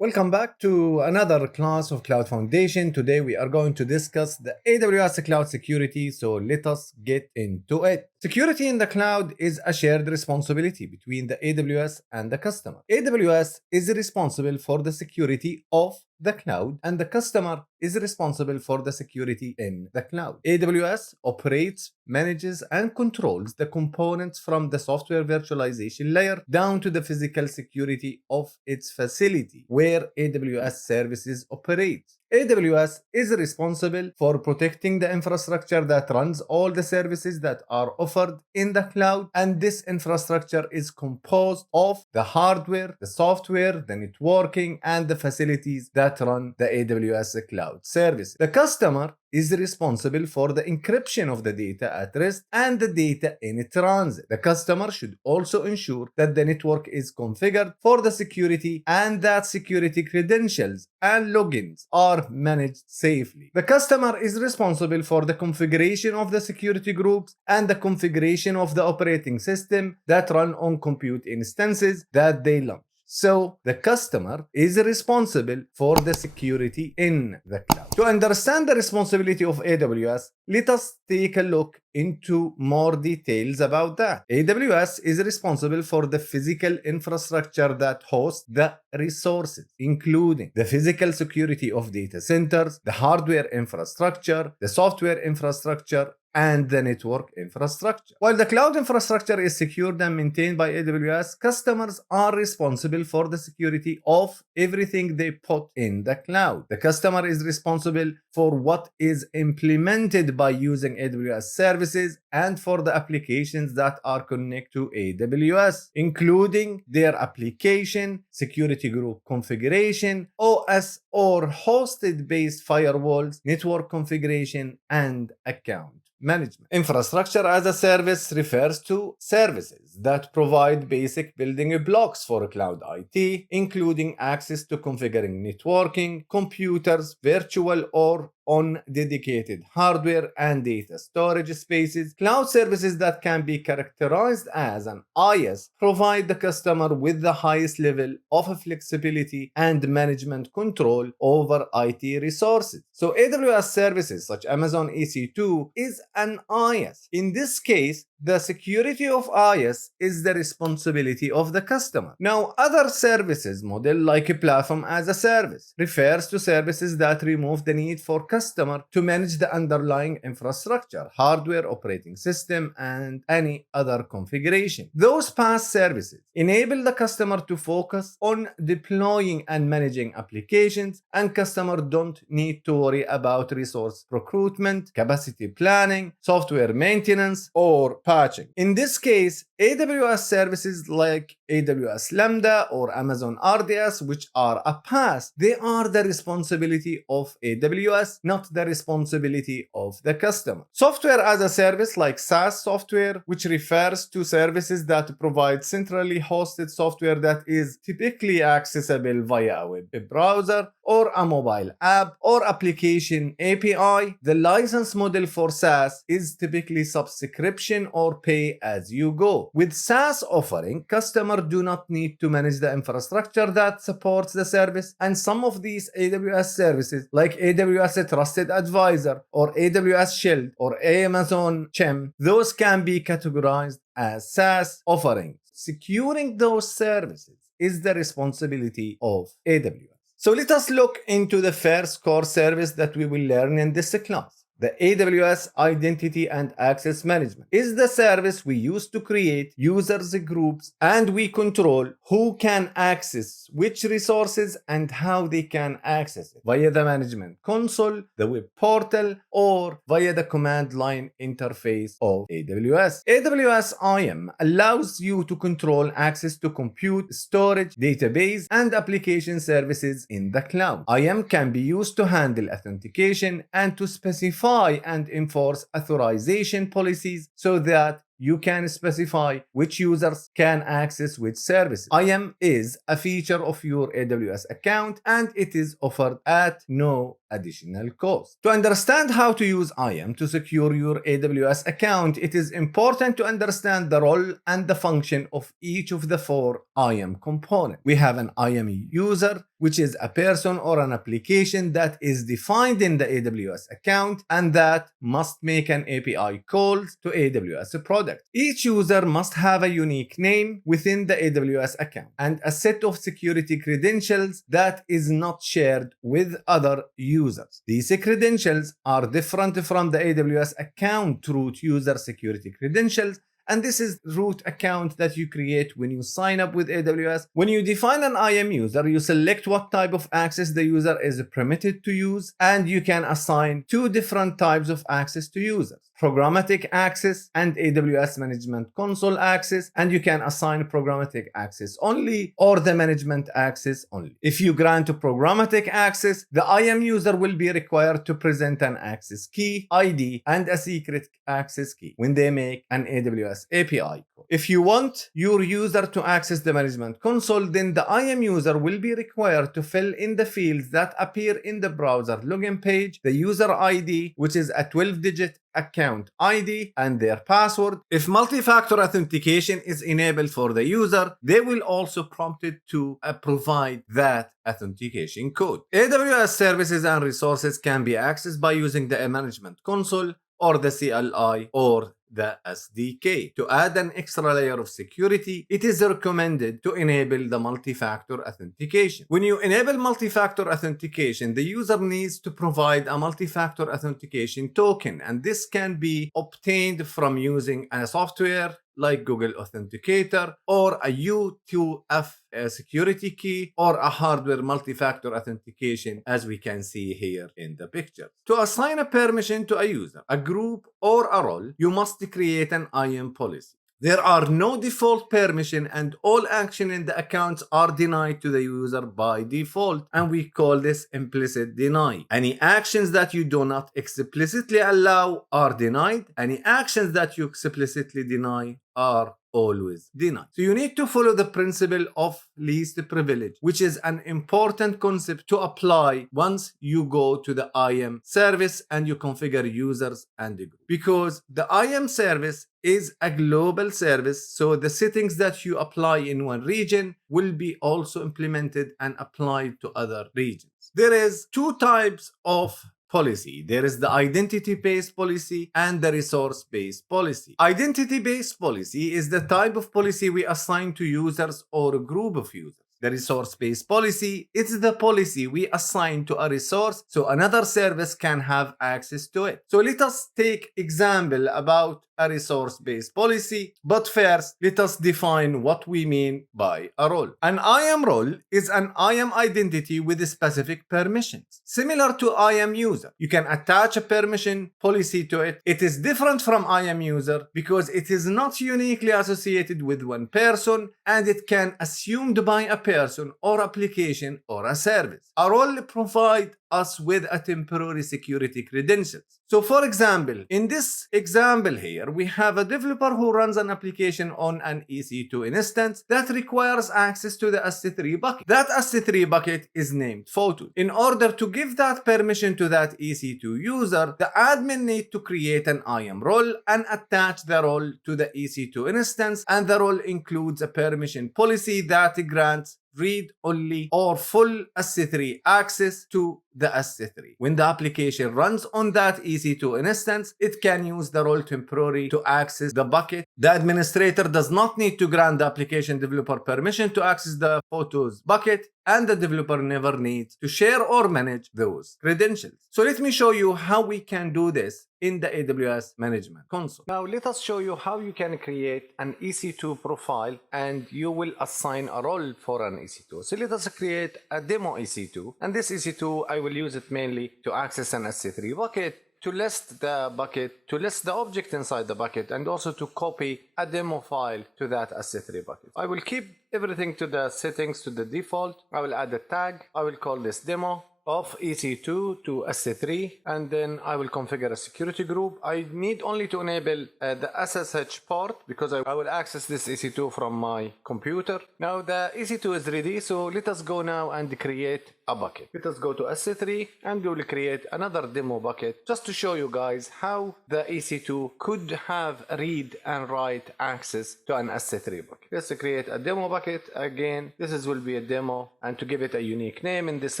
Welcome back to another class of Cloud Foundation. Today we are going to discuss the AWS Cloud Security, so let us get into it. Security in the cloud is a shared responsibility between the AWS and the customer. AWS is responsible for the security of the cloud and the customer is responsible for the security in the cloud. AWS operates, manages and controls the components from the software virtualization layer down to the physical security of its facility where AWS services operate. AWS is responsible for protecting the infrastructure that runs all the services that are offered in the cloud, and this infrastructure is composed of the hardware, the software, the networking, and the facilities that run the AWS cloud service. The customer is responsible for the encryption of the data at rest and the data in transit. The customer should also ensure that the network is configured for the security and that security credentials and logins are managed safely. The customer is responsible for the configuration of the security groups and the configuration of the operating system that run on compute instances that they launch. So the customer is responsible for the security in the cloud. To understand the responsibility of AWS, let us take a look into more details about that. AWS is responsible for the physical infrastructure that hosts the resources, including the physical security of data centers, the hardware infrastructure, the software infrastructure, and the network infrastructure. While the cloud infrastructure is secured and maintained by AWS, customers are responsible for the security of everything they put in the cloud. The customer is responsible for what is implemented by using AWS services and for the applications that are connected to AWS, including their application, security group configuration, OS or hosted-based firewalls, network configuration, and account management. Infrastructure as a service refers to services that provide basic building blocks for cloud IT, including access to configuring networking, computers, virtual or on dedicated hardware and data storage spaces. Cloud services that can be characterized as an IaaS provide the customer with the highest level of flexibility and management control over IT resources. So AWS services such as Amazon EC2 is an IaaS. In this case, the security of IaaS is the responsibility of the customer. Now, other services model like a platform as a service refers to services that remove the need for customer to manage the underlying infrastructure, hardware, operating system, and any other configuration. Those PaaS services enable the customer to focus on deploying and managing applications, and customers don't need to worry about resource procurement, capacity planning, software maintenance, or patching. In this case, AWS services like AWS Lambda or Amazon RDS, which are a PaaS, they are the responsibility of AWS, not the responsibility of the customer. Software as a service like SaaS software, which refers to services that provide centrally hosted software that is typically accessible via a web browser or a mobile app or application API. The license model for SaaS is typically subscription or pay as you go. With SaaS offering, customers do not need to manage the infrastructure that supports the service, and some of these AWS services like AWS Trusted Advisor or AWS Shield or Amazon CHEM, those can be categorized as SaaS offerings. Securing those services is the responsibility of AWS. So let us look into the first core service that we will learn in this class. The AWS Identity and Access Management is the service we use to create users groups, and we control who can access which resources and how they can access it via the management console, the web portal, or via the command line interface of AWS. AWS IAM allows you to control access to compute, storage, database, and application services in the cloud. IAM can be used to handle authentication and to specify and enforce authorization policies so that you can specify which users can access which services. IAM is a feature of your AWS account and it is offered at no additional cost. To understand how to use IAM to secure your AWS account, it is important to understand the role and the function of each of the four IAM components. We have an IAM user, which is a person or an application that is defined in the AWS account and that must make an API calls to AWS product. Each user must have a unique name within the AWS account and a set of security credentials that is not shared with other users. These credentials are different from the AWS account root user security credentials, and this is root account that you create when you sign up with AWS. When you define an IAM user, you select what type of access the user is permitted to use, and you can assign two different types of access to users: programmatic access and AWS Management Console access, and you can assign programmatic access only or the management access only. If you grant a programmatic access, the IAM user will be required to present an access key, ID, and a secret access key when they make an AWS API call. If you want your user to access the Management Console, then the IAM user will be required to fill in the fields that appear in the browser login page, the user ID, which is a 12-digit account ID, and their password. If multi-factor authentication is enabled for the user, they will also prompt it to provide that authentication code. AWS services and resources can be accessed by using the Management Console or the CLI or the SDK. To add an extra layer of security, it is recommended to enable the multi-factor authentication. When you enable multi-factor authentication, the user needs to provide a multi-factor authentication token, and this can be obtained from using a software like Google Authenticator or a U2F security key or a hardware multi-factor authentication, as we can see here in the picture. To assign a permission to a user, a group, or a role, you must create an IAM policy. There are no default permission and all action in the accounts are denied to the user by default, and we call this implicit deny. Any actions that you do not explicitly allow are denied. Any actions that you explicitly deny are always denied. So you need to follow the principle of least privilege, which is an important concept to apply once you go to the IAM service and you configure users and the group. Because the IAM service is a global service, so the settings that you apply in one region will be also implemented and applied to other regions. There is two types of policy. There is the identity-based policy and the resource-based policy. Identity-based policy is the type of policy we assign to users or a group of users. The resource-based policy is the policy we assign to a resource so another service can have access to it. So let us take example about a resource-based policy, but first let us define what we mean by a role. An IAM role is an IAM identity with specific permissions. Similar to IAM user, you can attach a permission policy to it. It is different from IAM user because it is not uniquely associated with one person and it can assumed by a person or application or a service. A role provides us with a temporary security credentials. So for example, in this example here, we have a developer who runs an application on an EC2 instance that requires access to the S3 bucket. That S3 bucket is named photos. In order to give that permission to that EC2 user, the admin need to create an IAM role and attach the role to the EC2 instance, and the role includes a permission policy that grants read-only or full S3 access to the S3. When the application runs on that EC2 instance, it can use the role temporary to access the bucket. The administrator does not need to grant the application developer permission to access the photos bucket, and the developer never needs to share or manage those credentials. So let me show you how we can do this in the AWS Management Console. Now let us show you how you can create an EC2 profile and you will assign a role for an EC2. So let us create a demo EC2, and this EC2 I will use it mainly to access an S3 bucket, to list the bucket, to list the object inside the bucket, and also to copy a demo file to that S3 bucket. I will keep everything to the settings to the default. I will add a tag. I will call this demo. of EC2 to SC3, and then I will configure a security group. I need only to enable the SSH port because I will access this EC2 from my computer. Now the EC2 is ready, so let us go now and create a bucket. Let us go to SC3 and we will create another demo bucket just to show you guys how the EC2 could have read and write access to an SC3 bucket. Let's create a demo bucket. Again, this will be a demo, and to give it a unique name in this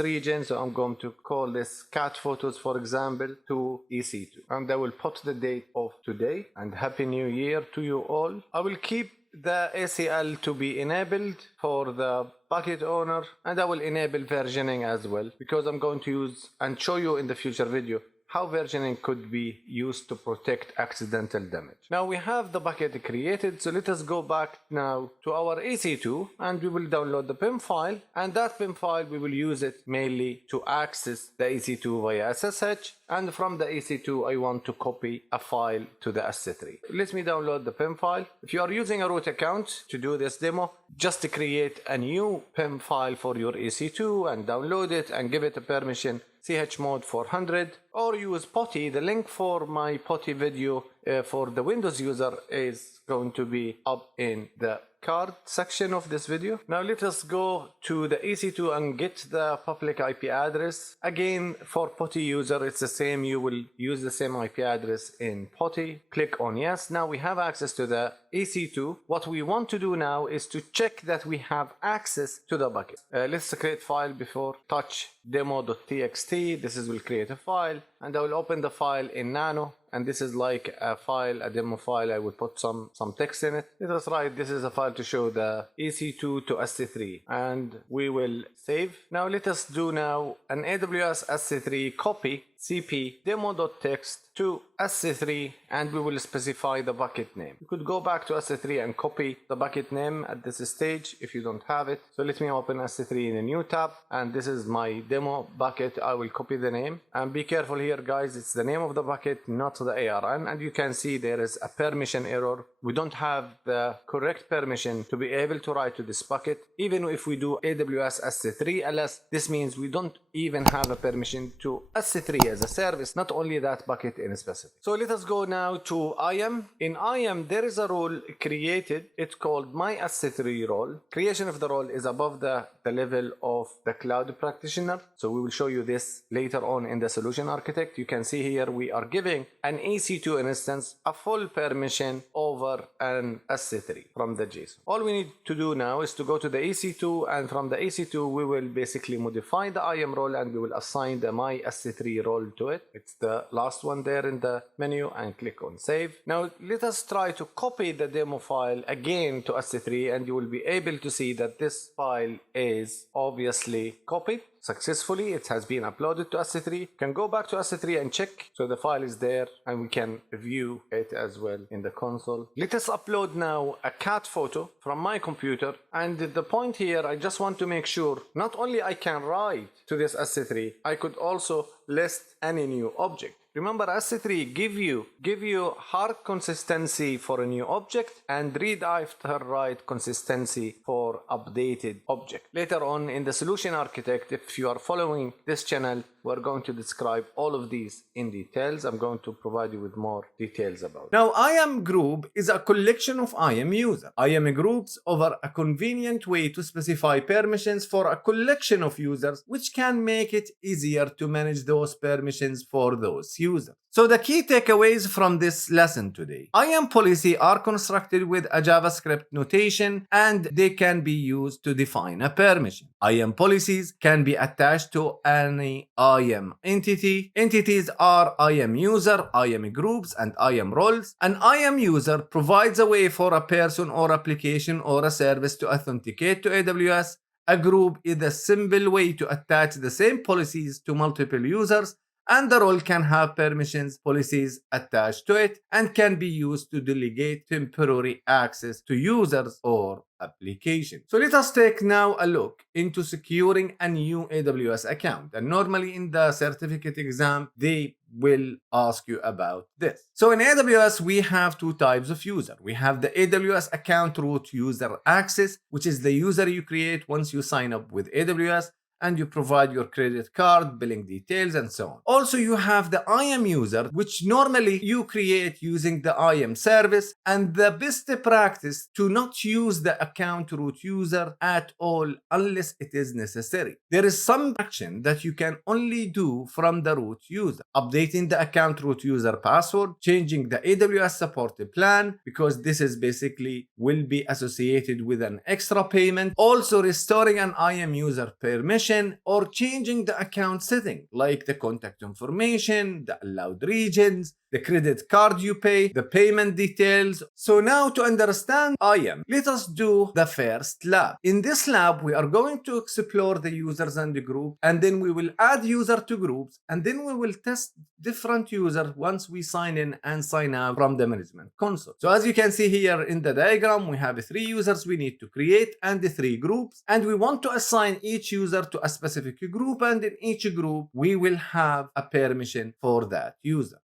region, so I'm going to call this cat photos, for example, to EC2, and I will put the date of today and Happy New Year to you all. I will keep the ACL to be enabled for the bucket owner, and I will enable versioning as well, because I'm going to use and show you in the future video how versioning could be used to protect accidental damage. Now we have the bucket created, so let us go back now to our EC2 and we will download the PIM file, and that PIM file we will use it mainly to access the EC2 via SSH, and from the EC2 I want to copy a file to the SC3. Let me download the PIM file. If you are using a root account to do this demo, just to create a new PIM file for your EC2 and download it and give it a permission chmod 400, or use PuTTY. The link for my PuTTY video for the Windows user is going to be up in the card section of this video. Now let us go to the EC2 and get the public IP address. Again, for PuTTY user it's the same, you will use the same IP address in PuTTY. Click on yes. Now we have access to the EC2. What we want to do now is to check that we have access to the bucket. Let's create file before touch demo.txt. This will create a file, and I will open the file in nano, and this is like a file, a demo file. I will put some text in it. Let us write this is a file to show the EC2 to SC3, and we will save. Now let us do now an AWS SC3 copy cp demo.txt to SC3, and we will specify the bucket name. You could go back to SC3 and copy the bucket name at this stage if you don't have it. So let me open SC3 in a new tab, and this is my demo bucket. I will copy the name, and be careful here guys, it's the name of the bucket, not the ARN, and you can see there is a permission error. We don't have the correct permission to be able to write to this bucket. Even if we do AWS SC3 ls, this means we don't even have a permission to SC3 as a service, not only that bucket in specific. So let us go now to IAM. In IAM there is a role created, it's called my SC3 role. Creation of the role is above the level of the cloud practitioner, so we will show you this later on in the solution architect. You can see here we are giving an EC2 instance a full permission over an SC3 from the JSON. All we need to do now is to go to the EC2, and from the EC2 we will basically modify the IAM role, and we will assign the my SC3 role to it. It's the last one there in the menu, and click on save. Now let us try to copy the demo file again to SC3, and you will be able to see that this file is obviously copied successfully. It has been uploaded to SC3. You can go back to SC3 and check. So the file is there, and we can view it as well in the console. Let us upload now a cat photo from my computer, and the point here, I just want to make sure not only I can write to this SC3, I could also list any new object. Remember, SC3 give you hard consistency for a new object and read after write consistency for updated object. Later on in the solution architect, if you are following this channel, we're going to describe all of these in details. I'm going to provide you with more details about it. Now, IAM group is a collection of IAM users. IAM groups offer a convenient way to specify permissions for a collection of users, which can make it easier to manage those permissions for those users. So the key takeaways from this lesson today. IAM policy are constructed with a JavaScript notation, and they can be used to define a permission. IAM policies can be attached to any IAM entity. Entities are IAM user, IAM groups, and IAM roles. An IAM user provides a way for a person or application or a service to authenticate to AWS. A group is a simple way to attach the same policies to multiple users, and the role can have permissions policies attached to it and can be used to delegate temporary access to users or applications. So let us take now a look into securing a new AWS account. And normally in the certificate exam, they will ask you about this. So in AWS, we have two types of user. We have the AWS account root user access, which is the user you create once you sign up with AWS. and you provide your credit card, billing details, and so on. Also, you have the IAM user, which normally you create using the IAM service, and the best practice to not use the account root user at all unless it is necessary. There is some action that you can only do from the root user. Updating the account root user password, changing the AWS supported plan, because this is basically will be associated with an extra payment. Also restoring an IAM user permission or changing the account setting like the contact information, the allowed regions, the credit card you pay, the payment details. So now to understand IAM, let us do the first lab. In this lab, we are going to explore the users and the group, and then we will add user to groups, and then we will test different users once we sign in and sign out from the management console. So as you can see here in the diagram, we have 3 users we need to create and the 3 groups, and we want to assign each user to a specific group, and in each group we will have a permission for that user.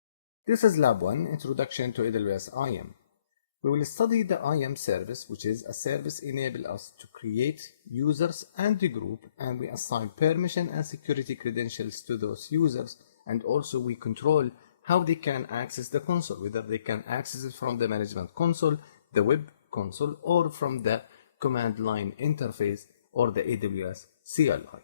This is Lab 1, Introduction to AWS IAM. We will study the IAM service, which is a service enable us to create users and the group, and we assign permission and security credentials to those users, and also we control how they can access the console, whether they can access it from the management console, the web console, or from the command line interface or the AWS CLI.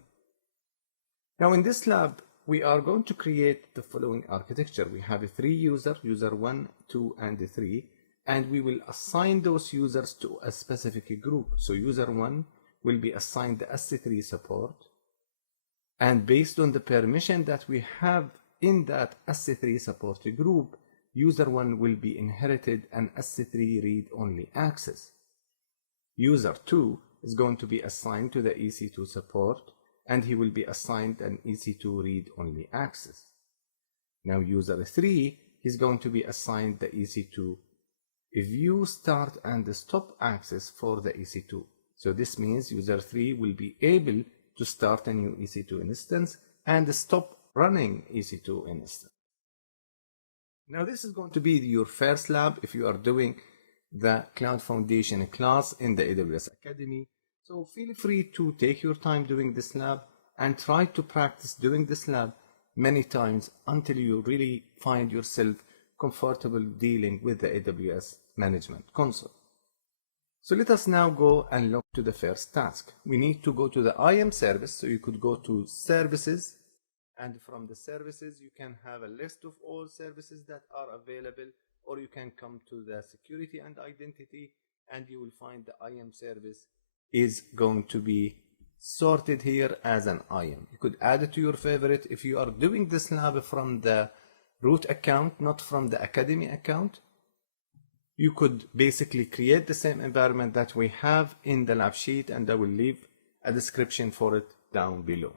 Now in this lab, we are going to create the following architecture. We have 3 users, user 1, 2, and 3, and we will assign those users to a specific group. So user 1 will be assigned the SC3 support, and based on the permission that we have in that SC3 support group, user 1 will be inherited an SC3 read-only access. User 2 is going to be assigned to the EC2 support, and he will be assigned an EC2 read-only access. Now user 3 is going to be assigned the EC2 view start and stop access for the EC2. So this means user 3 will be able to start a new EC2 instance and stop running EC2 instance. Now this is going to be your first lab if you are doing the Cloud Foundation class in the AWS Academy. So feel free to take your time doing this lab and try to practice doing this lab many times until you really find yourself comfortable dealing with the AWS Management Console. So let us now go and look to the first task. We need to go to the IAM service. So you could go to services, and from the services you can have a list of all services that are available, or you can come to the security and identity and you will find the IAM service is going to be sorted here as an IAM. You could add it to your favorite. If you are doing this lab from the root account, not from the Academy account, you could basically create the same environment that we have in the lab sheet, and I will leave a description for it down below.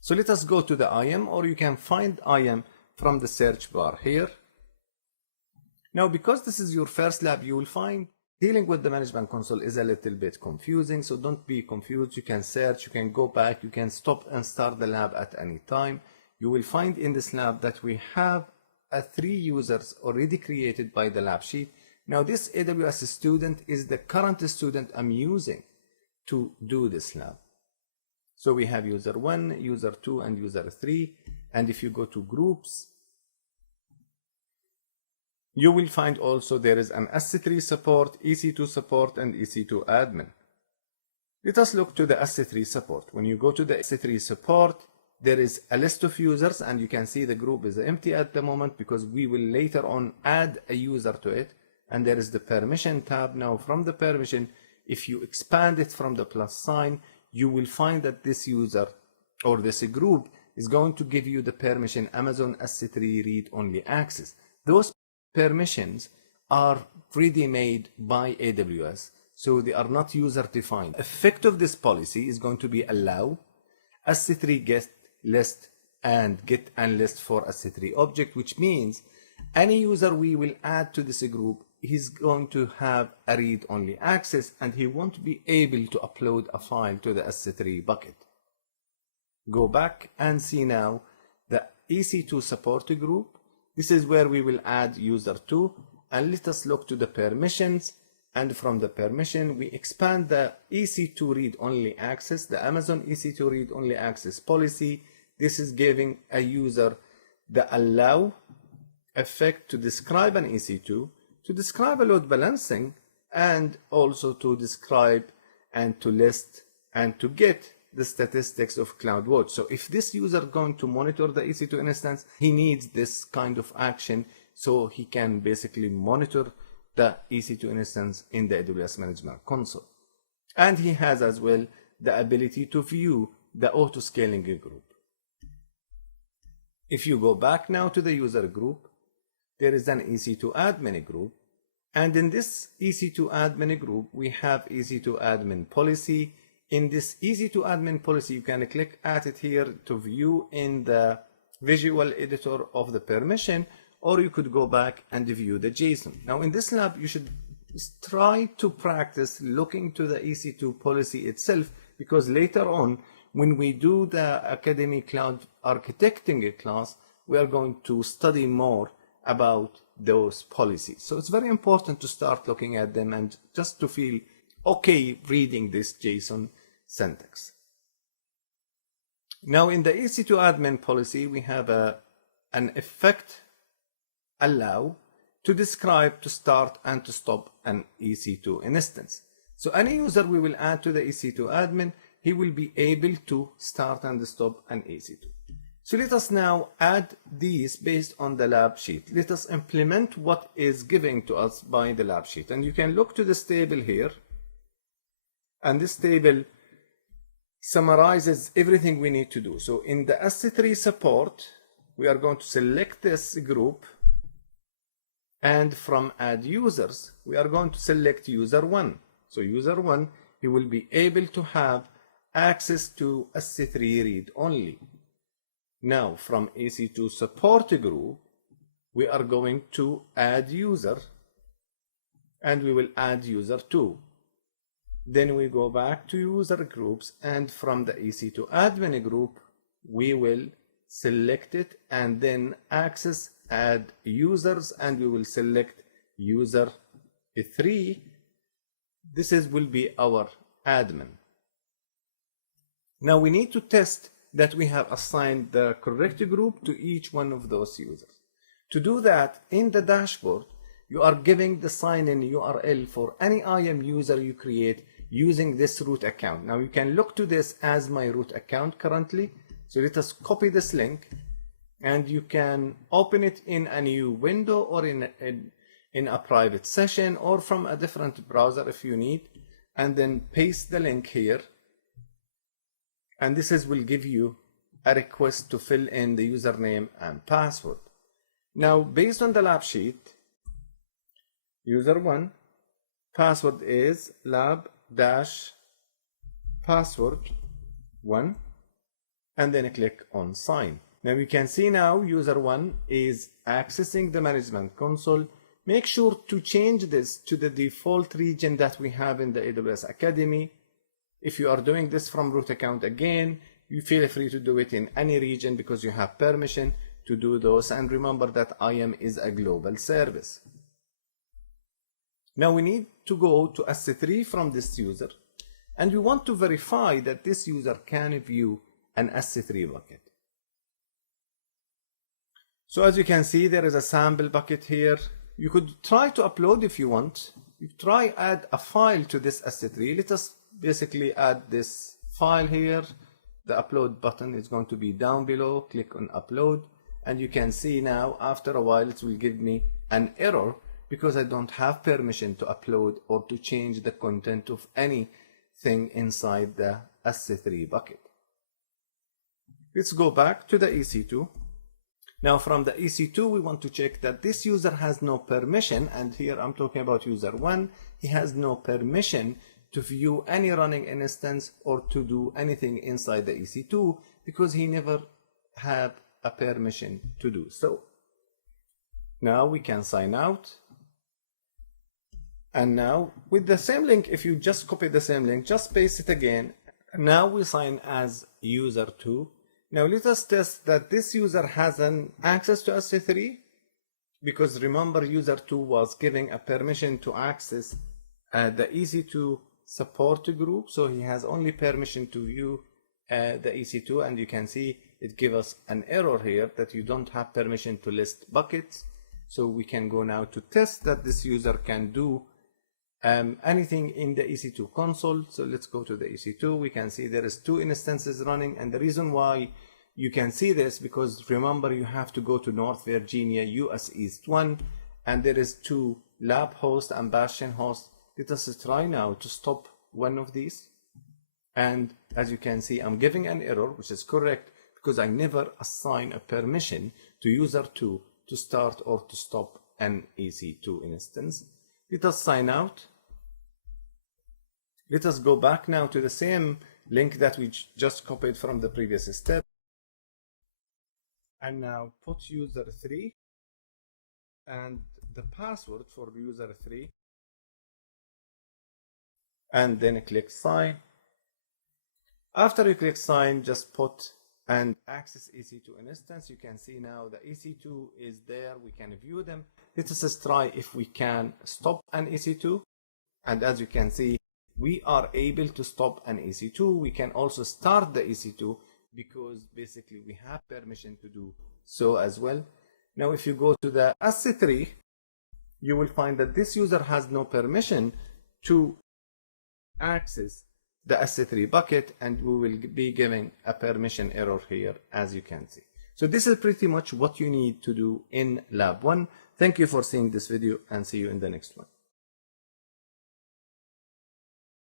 So let us go to the IAM, or you can find IAM from the search bar here. Now, because this is your first lab, you will find dealing with the management console is a little bit confusing, so don't be confused. You can search, you can go back, you can stop and start the lab at any time. You will find in this lab that we have 3 users already created by the lab sheet. Now this AWS student is the current student I'm using to do this lab. So we have user 1, user 2, and user 3. And if you go to groups, you will find also there is an SC3 support, EC2 support, and EC2 admin. Let us look to the SC3 support. When you go to the SC3 support, there is a list of users, and you can see the group is empty at the moment because we will later on add a user to it. And there is the permission tab. Now from the permission, if you expand it from the plus sign, you will find that this user or this group is going to give you the permission Amazon SC3 read-only access. Those permissions are ready-made by AWS, so they are not user-defined. Effect of this policy is going to be allow SC3 get list and get and list for SC3 object, which means any user we will add to this group, he's going to have a read-only access, and he won't be able to upload a file to the SC3 bucket. Go back and see now the EC2 support group. This is where we will add user 2, and let us look to the permissions and from the permission, we expand the EC2 read-only access, the Amazon EC2 read-only access policy. This is giving a user the allow effect to describe an EC2, to describe a load balancing, and also to describe and to list and to get the statistics of CloudWatch. So if this user is going to monitor the EC2 instance, he needs this kind of action so he can basically monitor the EC2 instance in the AWS Management Console. And he has as well the ability to view the auto-scaling group. If you go back now to the user group, there is an EC2 admin group. And in this EC2 admin group, we have EC2 admin policy. In this EC2 admin policy, you can click at it here to view in the visual editor of the permission, or you could go back and view the JSON. Now in this lab, you should try to practice looking to the EC2 policy itself, because later on, when we do the Academy Cloud Architecting class, we are going to study more about those policies. So it's very important to start looking at them and just to feel okay reading this JSON syntax. Now in the EC2 admin policy, we have an effect allow to describe, to start and to stop an EC2 instance. So any user we will add to the EC2 admin, he will be able to start and stop an EC2. So let us now add these based on the lab sheet. Let us implement what is given to us by the lab sheet. And you can look to this table here. And this table summarizes everything we need to do. So in the S3 support, we are going to select this group. And from add users, we are going to select user 1. So user 1, he will be able to have access to S3 read only. Now from EC2 support group, we are going to add user, and we will add user 2. Then we go back to user groups, and from the EC2 admin group, we will select it and then access add users, and we will select user 3. This will be our admin. Now we need to test that we have assigned the correct group to each one of those users. To do that, in the dashboard, you are giving the sign-in URL for any IAM user you create using this root account. Now you can look to this as my root account currently. So let us copy this link, and you can open it in a new window or in a private session or from a different browser if you need, and then paste the link here. And this will give you a request to fill in the username and password. Now, based on the lab sheet, user 1, password is lab-password1, and then click on sign. Now you can see now user 1 is accessing the management console. Make sure to change this to the default region that we have in the AWS Academy. If you are doing this from root account again, you feel free to do it in any region because you have permission to do those. And remember that IAM is a global service. Now we need to go to S3 from this user, and we want to verify that this user can view an S3 bucket. So as you can see, there is a sample bucket here. You could try to upload if you want. You try add a file to this S3. Let us basically add this file here. The upload button is going to be down below. Click on upload, and you can see now after a while it will give me an error because I don't have permission to upload or to change the content of anything inside the S3 bucket. Let's go back to the EC2. Now from the EC2, we want to check that this user has no permission, and here I'm talking about user 1. He has no permission to view any running instance or to do anything inside the EC2 because he never had a permission to do so. Now we can sign out. And now with the same link, if you just copy the same link, just paste it again. Now we sign as user 2. Now let us test that this user has an access to S3, because remember user 2 was giving a permission to access the EC2 support group. So he has only permission to view the EC2, and you can see it gives us an error here that you don't have permission to list buckets. So we can go now to test that this user can do anything in the EC2 console. So let's go to the EC2. We can see there is 2 instances running, and the reason why you can see this, because remember you have to go to North Virginia US East 1, and there is 2 lab hosts and bastion hosts. Let us try now to stop one of these, and as you can see I'm giving an error, which is correct because I never assign a permission to user 2 to start or to stop an EC2 instance. Let us sign out. Let us go back now to the same link that we just copied from the previous step, and now put user 3 and the password for user 3, and then click sign. After you click sign, just put and access EC2 instance. You can see now the EC2 is there. We can view them. Let us try if we can stop an EC2, and as you can see we are able to stop an EC2. We can also start the EC2 because basically we have permission to do so as well. Now if you go to the S3, you will find that this user has no permission to access the S3 bucket, and we will be giving a permission error here, as you can see. So this is pretty much what you need to do in Lab 1. Thank you for seeing this video, and see you in the next one.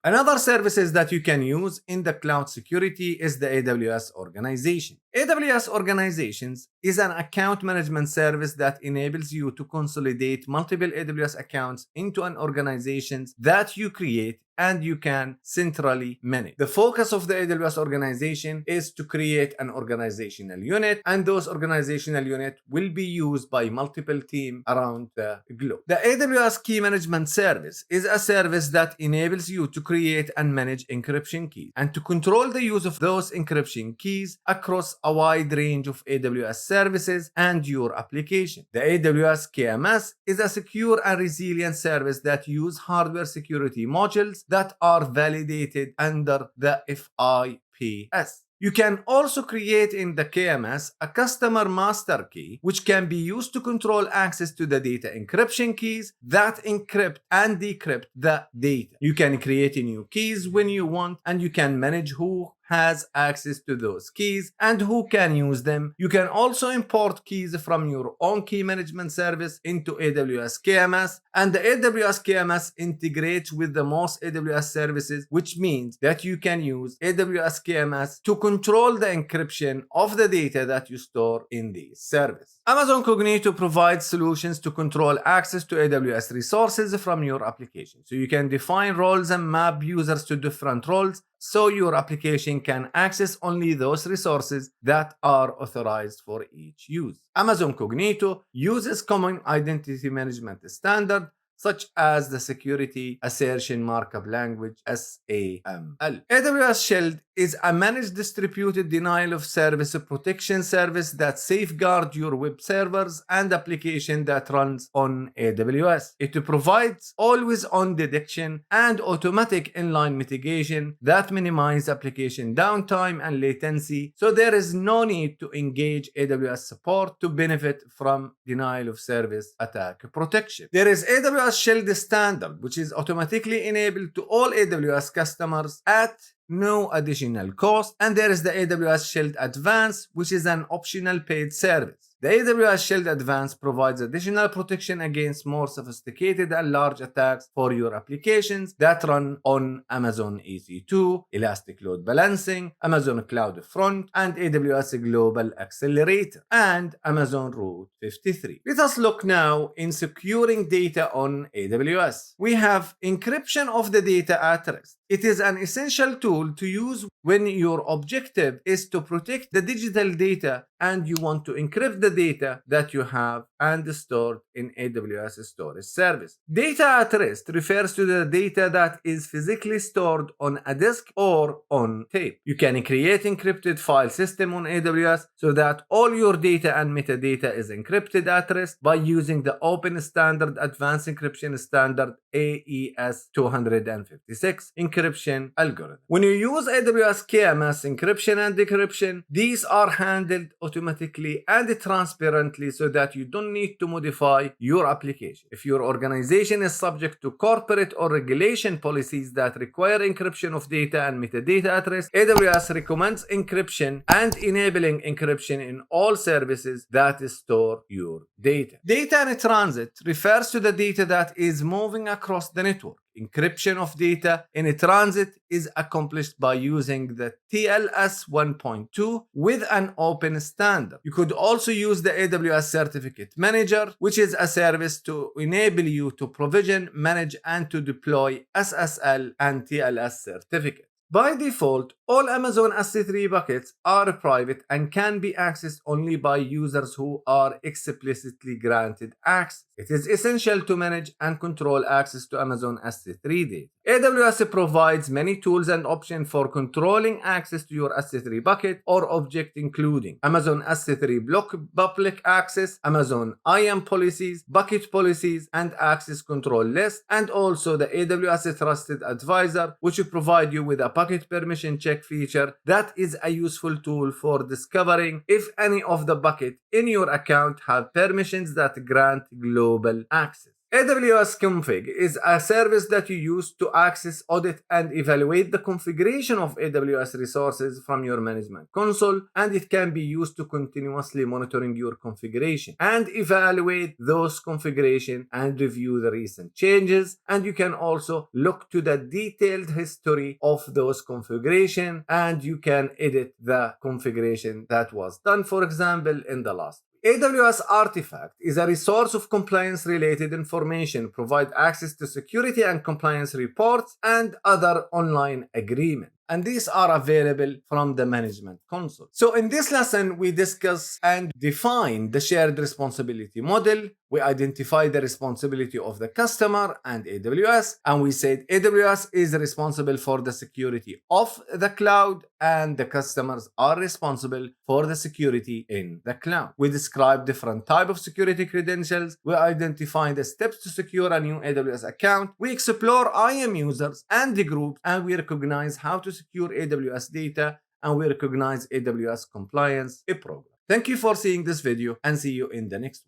Another services that you can use in the cloud security is the AWS Organization. AWS Organizations is an account management service that enables you to consolidate multiple AWS accounts into an organization that you create and you can centrally manage. The focus of the AWS organization is to create an organizational unit, and those organizational units will be used by multiple teams around the globe. The AWS Key Management Service is a service that enables you to create and manage encryption keys and to control the use of those encryption keys across a wide range of AWS services and your application. The AWS KMS is a secure and resilient service that uses hardware security modules that are validated under the FIPS. You can also create in the KMS a customer master key, which can be used to control access to the data encryption keys that encrypt and decrypt the data. You can create new keys when you want, and you can manage who has access to those keys and who can use them. You can also import keys from your own key management service into AWS KMS, and the AWS KMS integrates with the most AWS services, which means that you can use AWS KMS to control the encryption of the data that you store in these services. Amazon Cognito provides solutions to control access to AWS resources from your application. So you can define roles and map users to different roles, so your application can access only those resources that are authorized for each use. Amazon Cognito uses common identity management standard such as the Security Assertion Markup Language SAML. AWS Shield is a managed distributed denial of service protection service that safeguards your web servers and application that runs on AWS. It provides always-on detection and automatic inline mitigation that minimize application downtime and latency, so there is no need to engage AWS support to benefit from denial of service attack protection. There is AWS Shield Standard, which is automatically enabled to all AWS customers at no additional cost, and there is the AWS Shield Advanced, which is an optional paid service. The AWS Shield Advanced provides additional protection against more sophisticated and large attacks for your applications that run on Amazon EC2, Elastic Load Balancing, Amazon Cloud Front, and AWS Global Accelerator, and Amazon Route 53. Let us look now in securing data on AWS. We have encryption of the data at rest. It is an essential tool to use when your objective is to protect the digital data and you want to encrypt the data that you have and stored in AWS storage service. Data at rest refers to the data that is physically stored on a disk or on tape. You can create encrypted file system on AWS so that all your data and metadata is encrypted at rest by using the open standard advanced encryption standard AES 256 encryption algorithm. When you use AWS KMS encryption and decryption, these are handled automatically and transparently so that you don't need to modify your application. If your organization is subject to corporate or regulation policies that require encryption of data and metadata at rest, AWS recommends encryption and enabling encryption in all services that store your data. Data in transit refers to the data that is moving across the network. Encryption of data in transit is accomplished by using the TLS 1.2 with an open standard. You could also use the AWS Certificate Manager, which is a service to enable you to provision, manage, and to deploy SSL and TLS certificates. By default, all Amazon S3 buckets are private and can be accessed only by users who are explicitly granted access. It is essential to manage and control access to Amazon S3 data. AWS provides many tools and options for controlling access to your S3 bucket or object, including Amazon S3 block public access, Amazon IAM policies, bucket policies, and access control list, and also the AWS Trusted Advisor, which provide you with a bucket permission check feature that is a useful tool for discovering if any of the bucket in your account have permissions that grant global access. AWS Config is a service that you use to access, audit, and evaluate the configuration of AWS resources from your management console, and it can be used to continuously monitoring your configuration and evaluate those configuration and review the recent changes. And you can also look to the detailed history of those configuration, and you can edit the configuration that was done, for example, in the last. AWS Artifact is a resource of compliance-related information, provide access to security and compliance reports and other online agreements. And these are available from the management console. So in this lesson, we discuss and define the shared responsibility model. We identify the responsibility of the customer and AWS, and we said AWS is responsible for the security of the cloud and the customers are responsible for the security in the cloud. We describe different types of security credentials. We identify the steps to secure a new AWS account. We explore IAM users and the groups, and we recognize how to secure AWS data, and we recognize AWS compliance program. Thank you for seeing this video and see you in the next one.